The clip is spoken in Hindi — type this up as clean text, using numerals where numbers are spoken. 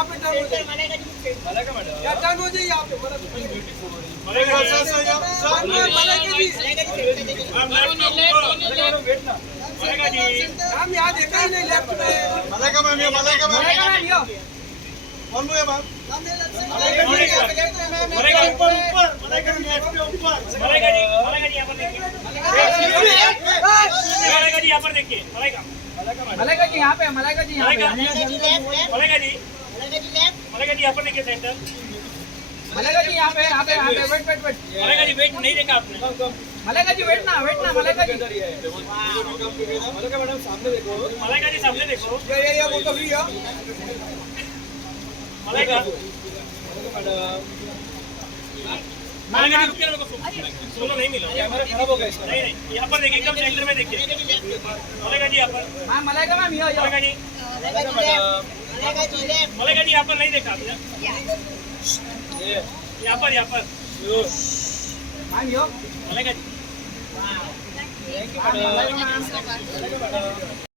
यहाँ पे टर्न हो जाए, क्या टर्न हो जाए यहाँ पे मलाइका जी, हम यहाँ देखा ही नहीं लेफ्ट में। Malaika ma'am one more ma'am Malaika ऊपर मलाइका लेफ्ट के ऊपर मलाइका जी यहाँ पर देखिए, मलाइका जी यहाँ पर देखिए, मलाइका जी यहाँ पे, मलाइका जी यहाँ पे, मलाइका जी यहाँ पर देखिए सेंटर। मलाइका जी यहाँ पे, वेट। मलाइका जी वेट नहीं देखा आपने। मलाइका जी वेट ना, मलाइका जी। मैडम सामने देखो मलाइका जी सामने देखो। ये वो तो फ्री है। मलाइका मलाइका जी रुकिए ना, मेरे को सोलो नहीं मिला। कैमरा खराब हो गया इसका। नहीं यहाँ पर देखिए, एकदम सेंटर में देखिए। मलाइका जी यहाँ पर, मलाइका मैम ये मलाइका जी यहाँ पर नहीं देखा आपने। यहाँ पर मैम यो Malaika ji. Thank you ma'am.